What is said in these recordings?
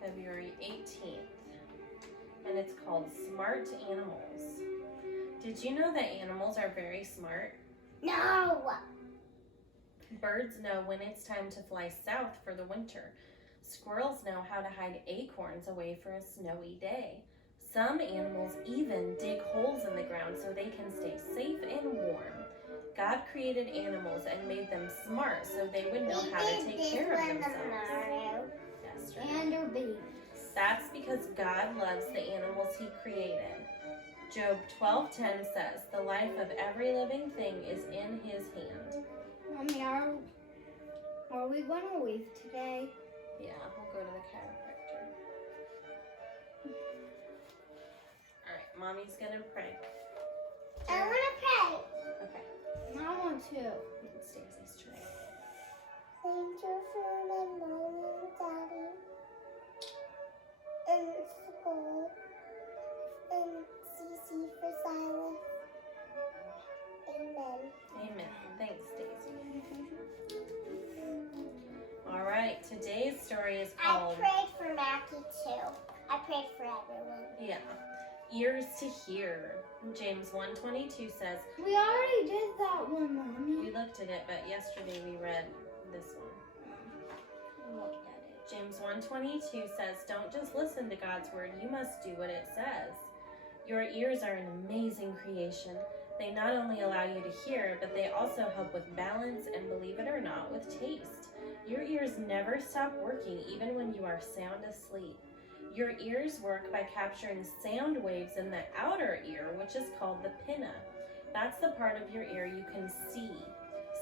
February 18th, and it's called Smart Animals. Did you know that animals are very smart? No! Birds know when it's time to fly south for the winter. Squirrels know how to hide acorns away for a snowy day. Some animals even dig holes in the ground so they can stay safe and warm. God created animals and made them smart so they would know how to take care of themselves. Yes, right. And their babies. That's because God loves the animals he created. Job 12:10 says, "The life of every living thing is in his hand." Mommy, are we going to leave today? Yeah, we'll go to the chiropractor. Alright, Mommy's gonna pray. I want to pray. Okay. I want to. It's Daisy's turn. Thank you for my mom and daddy. And school. And CC for silence. Amen. Amen. Thanks, Daisy. Alright, today's story is called... I prayed for Mackie too. I prayed for everyone. Yeah. Ears to hear. James 1:22 says... We already did that one, Mommy. We looked at it, but yesterday we read this one. Look at it. James 1:22 says, "Don't just listen to God's word, you must do what it says." Your ears are an amazing creation. They not only allow you to hear, but they also help with balance and, believe it or not, with taste. Your ears never stop working even when you are sound asleep. Your ears work by capturing sound waves in the outer ear, which is called the pinna. That's the part of your ear you can see.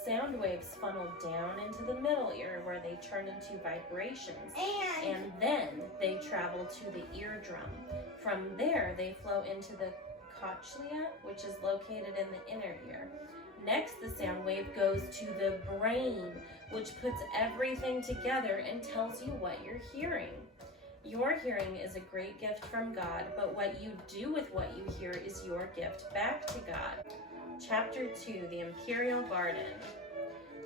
Sound waves funnel down into the middle ear where they turn into vibrations. And then they travel to the eardrum. From there, they flow into the cochlea, which is located in the inner ear. Next, the sound wave goes to the brain, which puts everything together and tells you what you're hearing. Your hearing is a great gift from God, but what you do with what you hear is your gift back to God. Chapter 2, the Imperial Garden.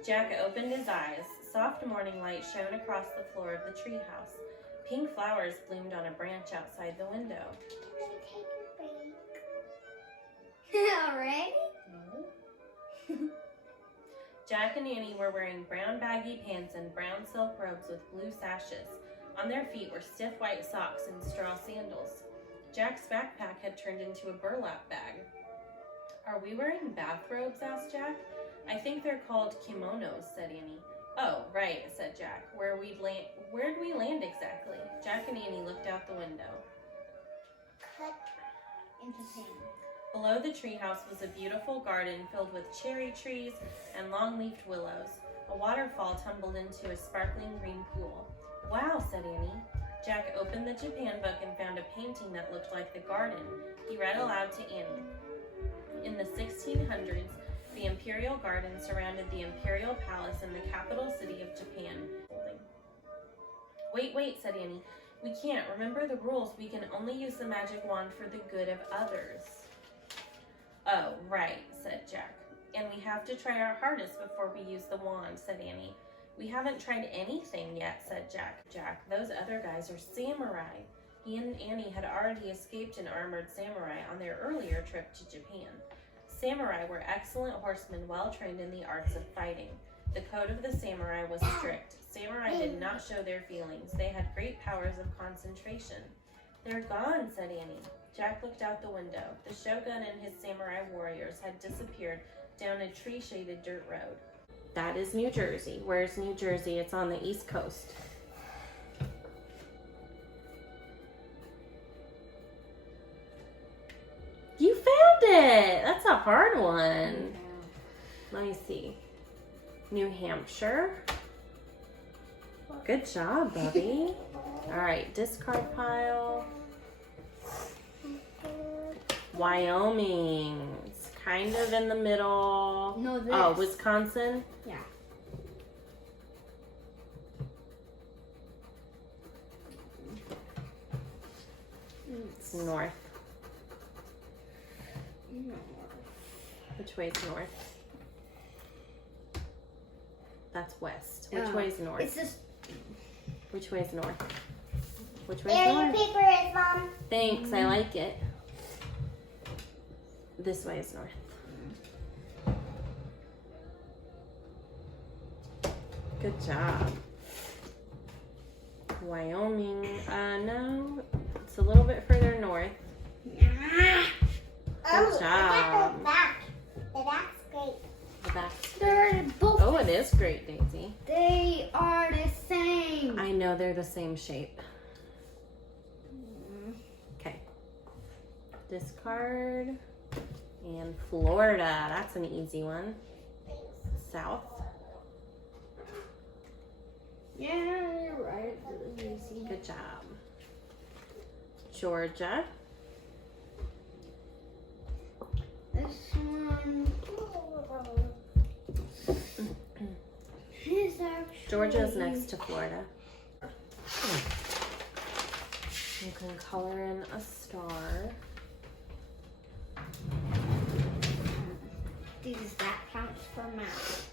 Jack opened his eyes. Soft morning light shone across the floor of the treehouse. Pink flowers bloomed on a branch outside the window. Can I take a break? Already? No. Jack and Annie were wearing brown baggy pants and brown silk robes with blue sashes. On their feet were stiff white socks and straw sandals. Jack's backpack had turned into a burlap bag. "Are we wearing bathrobes?" asked Jack. "I think they're called kimonos," said Annie. "Oh, right," said Jack. Where'd we land exactly? Jack and Annie looked out the window. Cut into pain. Below the treehouse was a beautiful garden filled with cherry trees and long-leafed willows. A waterfall tumbled into a sparkling green pool. "Wow," said Annie. Jack opened the Japan book and found a painting that looked like the garden. He read aloud to Annie. In the 1600s, the Imperial Garden surrounded the Imperial Palace in the capital city of Japan. Wait, said Annie. "We can't. Remember the rules. We can only use the magic wand for the good of others." "Oh, right," said Jack. "And we have to try our hardest before we use the wand," said Annie. "We haven't tried anything yet," said Jack. "Jack, those other guys are samurai." He and Annie had already escaped an armored samurai on their earlier trip to Japan. Samurai were excellent horsemen, well trained in the arts of fighting. The code of the samurai was strict. Samurai did not show their feelings. They had great powers of concentration. "They're gone," said Annie. Jack looked out the window. The shogun and his samurai warriors had disappeared down a tree-shaded dirt road. That is New Jersey. Where's New Jersey? It's on the East Coast. You found it! That's a hard one. Let me see. New Hampshire. Good job, Bubby. All right, discard pile. Wyoming. It's kind of in the middle. No, this. Oh, Wisconsin? Yeah. It's north. Which way is north? That's west. Which way is north? It's just. Which way is north? Which way is There north? your paper is, Mom. Thanks, I like it. This way is north. Good job. Wyoming. No, it's a little bit further north. Good job. The back. The back's great. The back's They're both. Oh, it is great, Daisy. They are the same. I know they're the same shape. Okay. Discard. And Florida. That's an easy one. South. Yeah, you're right. It was easy. Good job. Georgia. This one is actually. Georgia is next to Florida. You can color in a star. These that counts for math.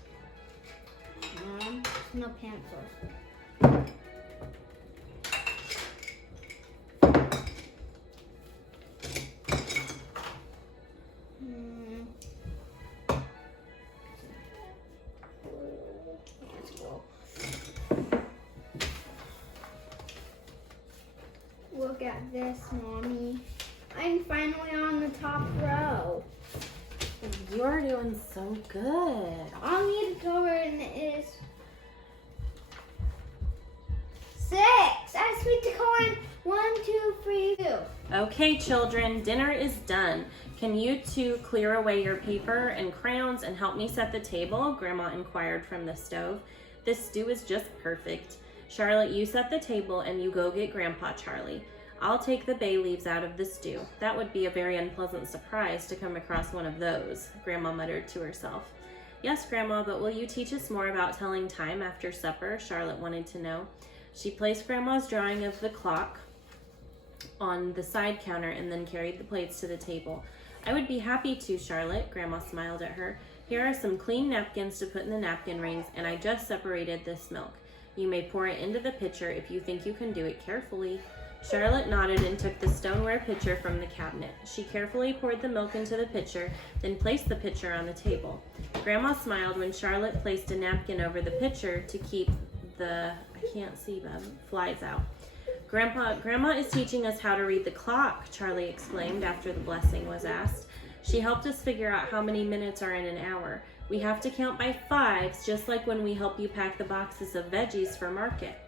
No pencils. Look at this, Mommy. I'm finally on the top row. You're doing so good. All I need to cover in is 6. I sweet to corn. 1, 2, 3, 2. Okay, children, dinner is done. Can you two clear away your paper and crayons and help me set the table? Grandma inquired from the stove. This stew is just perfect. Charlotte, you set the table and you go get Grandpa Charlie. I'll take the bay leaves out of the stew. That would be a very unpleasant surprise to come across one of those, Grandma muttered to herself. Yes, Grandma, but will you teach us more about telling time after supper? Charlotte wanted to know. She placed Grandma's drawing of the clock on the side counter and then carried the plates to the table. I would be happy to, Charlotte, Grandma smiled at her. Here are some clean napkins to put in the napkin rings, and I just separated this milk. You may pour it into the pitcher if you think you can do it carefully. Charlotte nodded and took the stoneware pitcher from the cabinet. She carefully poured the milk into the pitcher, then placed the pitcher on the table. Grandma smiled when Charlotte placed a napkin over the pitcher to keep the, flies out. Grandma is teaching us how to read the clock, Charlie exclaimed after the blessing was asked. She helped us figure out how many minutes are in an hour. We have to count by 5s, just like when we help you pack the boxes of veggies for market.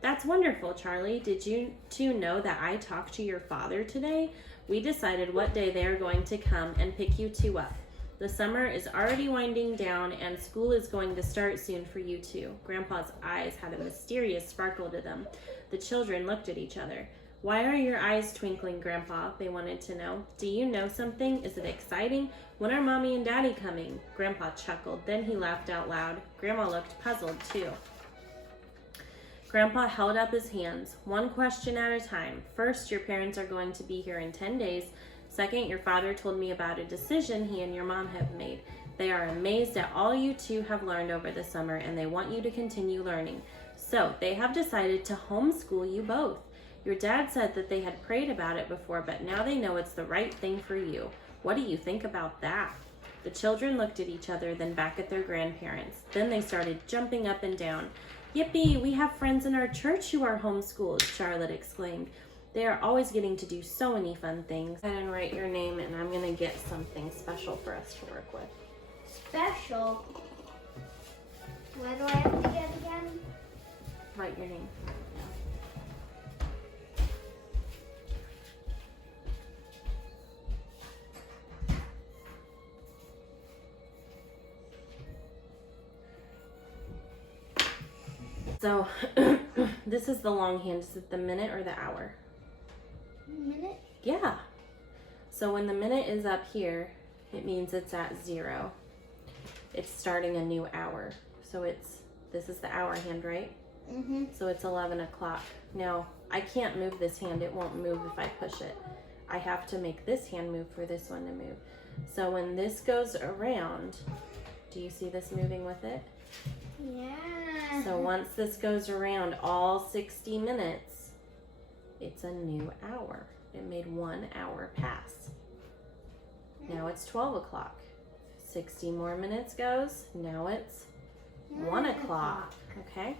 That's wonderful, Charlie. Did you two know that I talked to your father today? We decided what day they are going to come and pick you two up. The summer is already winding down and school is going to start soon for you two. Grandpa's eyes had a mysterious sparkle to them. The children looked at each other. Why are your eyes twinkling, Grandpa? They wanted to know. Do you know something? Is it exciting? When are Mommy and Daddy coming? Grandpa chuckled. Then he laughed out loud. Grandma looked puzzled, too. Grandpa held up his hands. One question at a time. First, your parents are going to be here in 10 days. Second, your father told me about a decision he and your mom have made. They are amazed at all you two have learned over the summer, and they want you to continue learning. So, they have decided to homeschool you both. Your dad said that they had prayed about it before, but now they know it's the right thing for you. What do you think about that? The children looked at each other, then back at their grandparents. Then they started jumping up and down. Yippee, we have friends in our church who are homeschooled, Charlotte exclaimed. They are always getting to do so many fun things. Go ahead and write your name, and I'm going to get something special for us to work with. Special? What do I have to get again? Write your name. So, this is the longhand. Is it the minute or the hour? Minute? Yeah. So when the minute is up here, it means it's at 0. It's starting a new hour. So this is the hour hand, right? Mm-hmm. So it's 11 o'clock. Now, I can't move this hand. It won't move if I push it. I have to make this hand move for this one to move. So when this goes around, do you see this moving with it? Yeah. So once this goes around all 60 minutes, it's a new hour. It made 1 hour pass. Now it's 12 o'clock. 60 more minutes goes. Now it's 1 o'clock. Okay?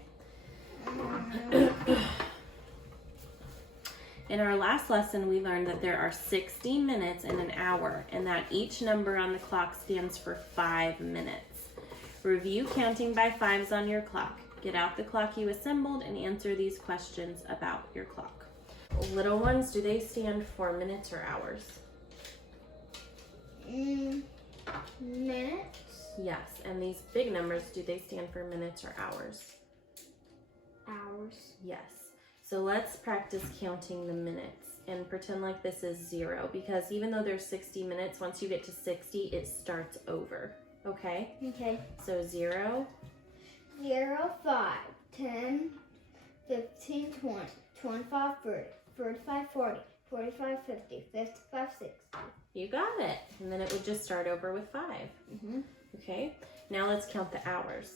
In our last lesson, we learned that there are 60 minutes in an hour and that each number on the clock stands for 5 minutes. Review counting by fives on your clock. Get out the clock you assembled and answer these questions about your clock. Little ones, do they stand for minutes or hours? Minutes? Yes. And these big numbers, do they stand for minutes or hours? Hours. Yes. So let's practice counting the minutes and pretend like this is 0, because even though there's 60 minutes, once you get to 60, it starts over. Okay? Okay. So 0, 0, 5, 10, 15, 20, 25, 30, 35, 40, 45, 50, 55, 60. you got it. And then it would just start over with 5. Okay? Now let's count the hours.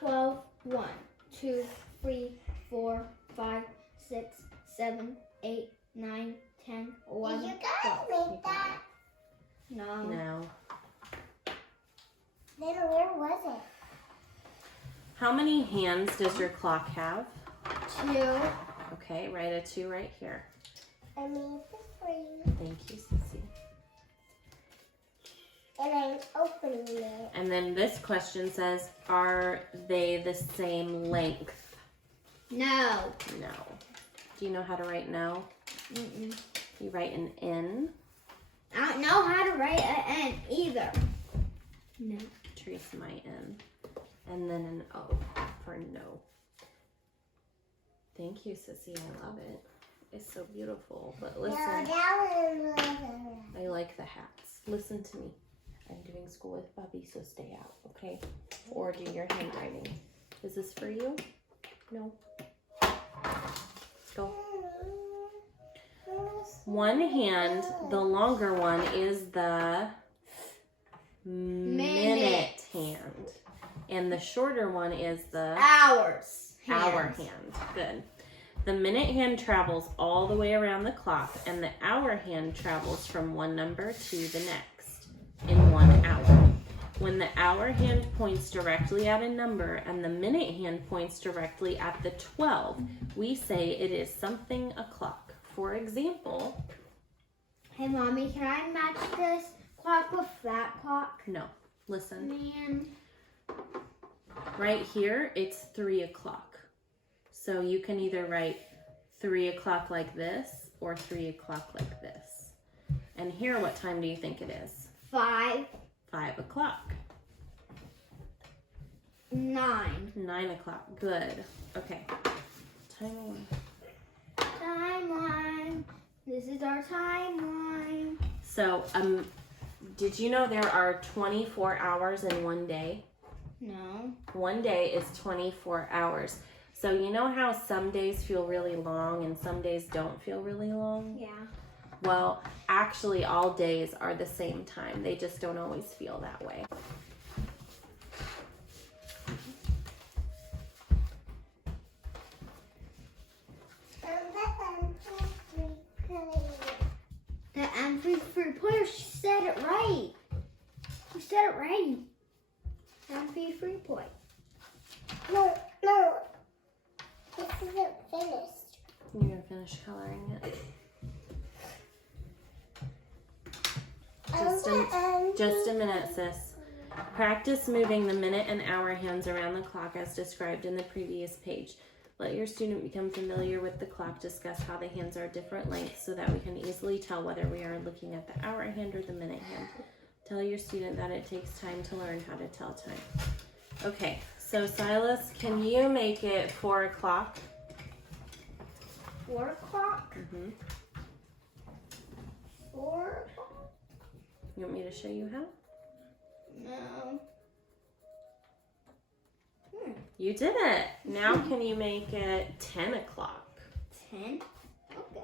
12, 1, 2, 3, 4, 5, 6, 7, 8, 9, 10, 11, Did you guys 12. make that? No. No. Then where was it? How many hands does your clock have? 2. Okay, write a 2 right here. I made the 3. Thank you, Sissy. And I'm opening it. And then this question says, are they the same length? No. No. Do you know how to write no? Mm-mm. You write an N. I don't know how to write an N either. No. Trace my N. And then an O for no. Thank you, Sissy. I love it. It's so beautiful. But listen, No, that was I like the hats. Listen to me. I'm doing school with Bubby, so stay out, okay? Or do your handwriting. Is this for you? No. Let's go. One hand, the longer one, is the minute hand. And the shorter one is the Hours. hour Hands. hand. Good. The minute hand travels all the way around the clock, and the hour hand travels from one number to the next in 1 hour. When the hour hand points directly at a number and the minute hand points directly at the 12, we say it is something o'clock. For example, Hey, Mommy, can I match this clock with that clock? no, listen. Man. Right here, it's 3 o'clock. So you can either write 3 o'clock like this or 3 o'clock like this. And here, what time do you think it is? 5, 5 o'clock. 9. 9 o'clock. Good. Okay. Timeline. Timeline. This is our timeline. So, did you know there are 24 hours in one day? No. One day is 24 hours. So you know how some days feel really long and some days don't feel really long? Yeah. Well, actually all days are the same time. They just don't always feel that way. The MP3 player, she said it right. She said it right. MP3 player. No. This isn't finished. You're going to finish coloring it? Just a minute, sis. Practice moving the minute and hour hands around the clock as described in the previous page. Let your student become familiar with the clock. Discuss how the hands are different lengths so that we can easily tell whether we are looking at the hour hand or the minute hand. Tell your student that it takes time to learn how to tell time. Okay, so Silas, can you make it 4 o'clock? 4 o'clock? Mm-hmm. 4 o'clock? You want me to show you how? No. You did it. Now can you make it 10 o'clock? 10? Okay.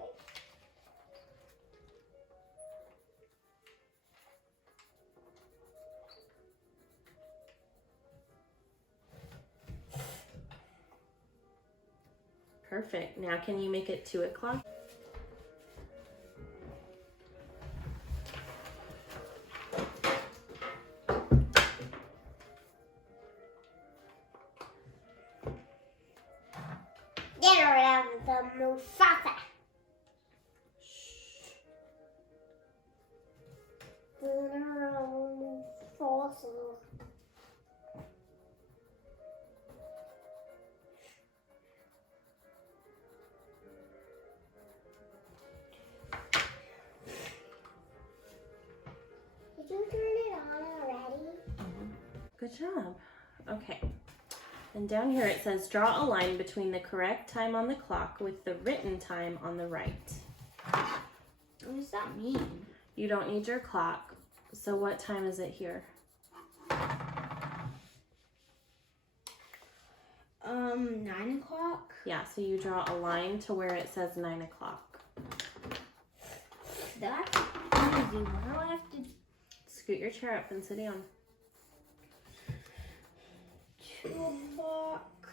Perfect. Now can you make it 2 o'clock? Get rid of the Mufasa. Mufasa. Did you turn it on already? Good job. Okay. And down here it says draw a line between the correct time on the clock with the written time on the right. What does that mean? You don't need your clock. So what time is it here? 9 o'clock. Yeah, so you draw a line to where it says 9 o'clock. That's easy. Why do I have to? Scoot your chair up and sit down. 2 o'clock.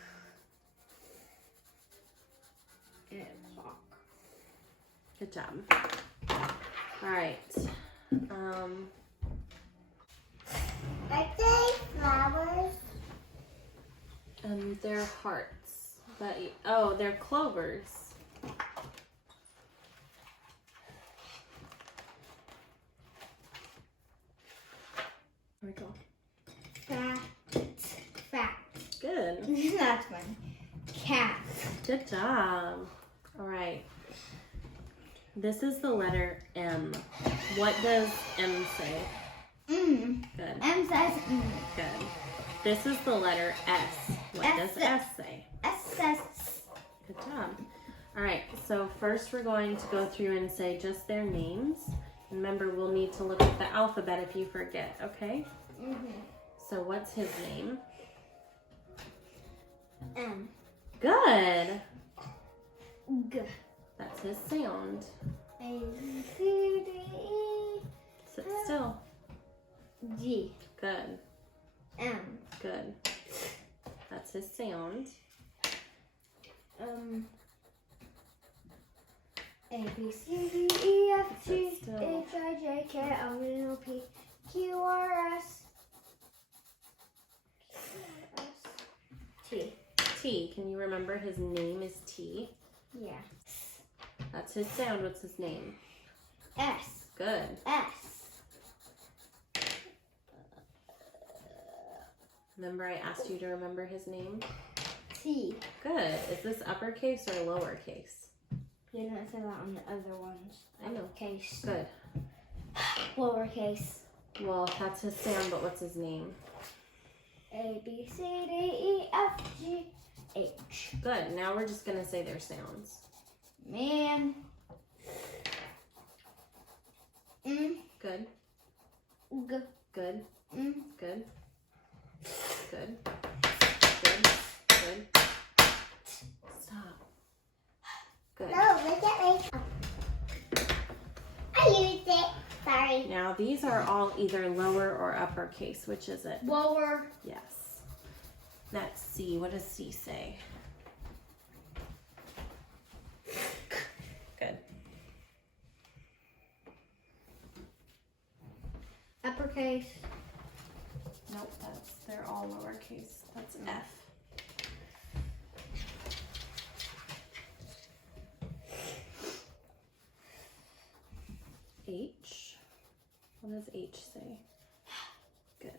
8 o'clock. Good job. All right. Are they flowers? They're hearts, but oh, they're clovers. Here we go. Fact. Good. That's fun. Cat. Good job. All right. This is the letter M. What does M say? Good. M says Good. This is the letter S. What S does S say? S says. Good job. All right, so first we're going to go through and say just their names. Remember, we'll need to look at the alphabet if you forget, okay? So what's his name? M. Good. G. That's his sound. A C D E Sit still. G. Good. M. Good. That's his sound. A B C D E F G Sit still. H I J K L M N O P Q R S T. T. Can you remember his name is T? Yeah. That's his sound. What's his name? S. Good. S. Remember I asked you to remember his name? T. Good. Is this uppercase or lowercase? You didn't say that on the other ones. I know. Case. Good. Lowercase. Well, that's his sound, but what's his name? A B C D E F G H. Good. Now we're just going to say their sounds. Man. Good. G. Good. Good. Good. Good. Good. Good. Stop. Good. No, look at me. I used it. Sorry. Now these are all either lower or uppercase. Which is it? Lower. Yes. That's C. What does C say? Good. Uppercase. Nope, they're all lowercase. That's F. H. What does H say? Good.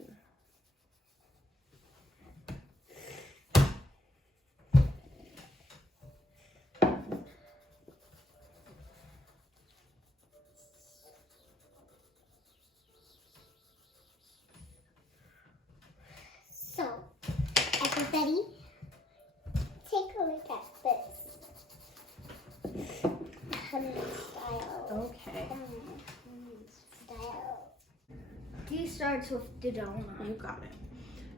So, everybody, take a look at this. Style. Okay. Style. D starts with the donut. You got it.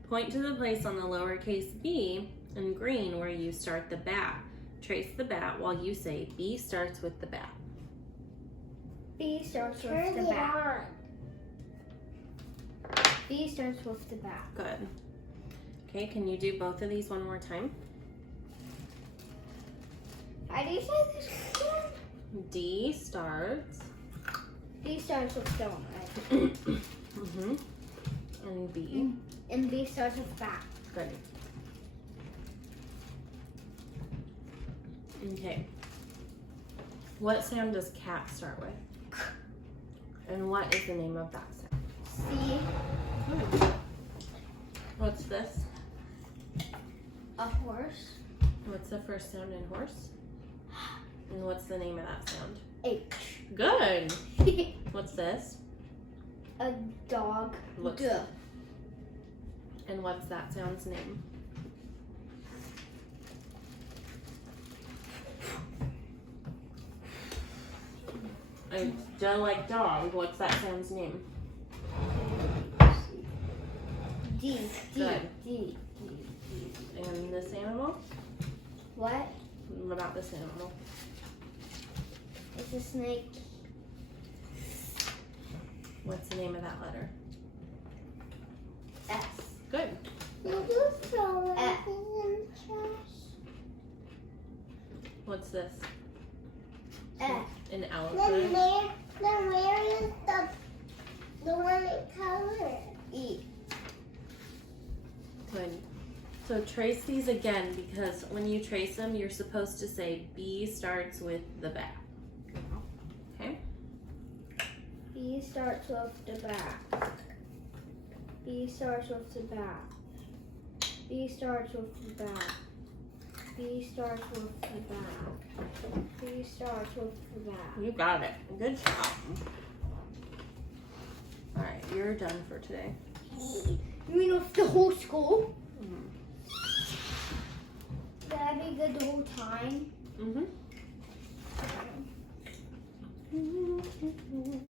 Point to the place on the lowercase b in green where you start the bat. Trace the bat while you say B starts with the bat. B starts with Turn the it bat. on. B starts with the bat. Good. Okay, can you do both of these one more time? How do you say this again? D starts. B starts with stone, right? Mm-hmm. And B. And B starts with bat. Good. Okay. What sound does cat start with? And what is the name of that sound? C. What's this? A horse. What's the first sound in horse? And what's the name of that sound? H. Good. What's this? A dog. What's G. And what's that sound's name? I don't like dog. What's that sound's name? D. Good. D. And this animal? What? What about this animal? It's a snake. What's the name of that letter? S. Good. Did you throw anything in the trash? What's this? F. An Then elephant. where is the one in color? E. Good. So trace these again, because when you trace them, you're supposed to say B starts with the back. Okay? B starts with the back. B starts with the back. B starts with the back. B starts with the back. B starts with the back. You got it. Good job. All right, you're done for today. You mean with the whole school? Mm-hmm. Did I be good the whole time? Mm-hmm.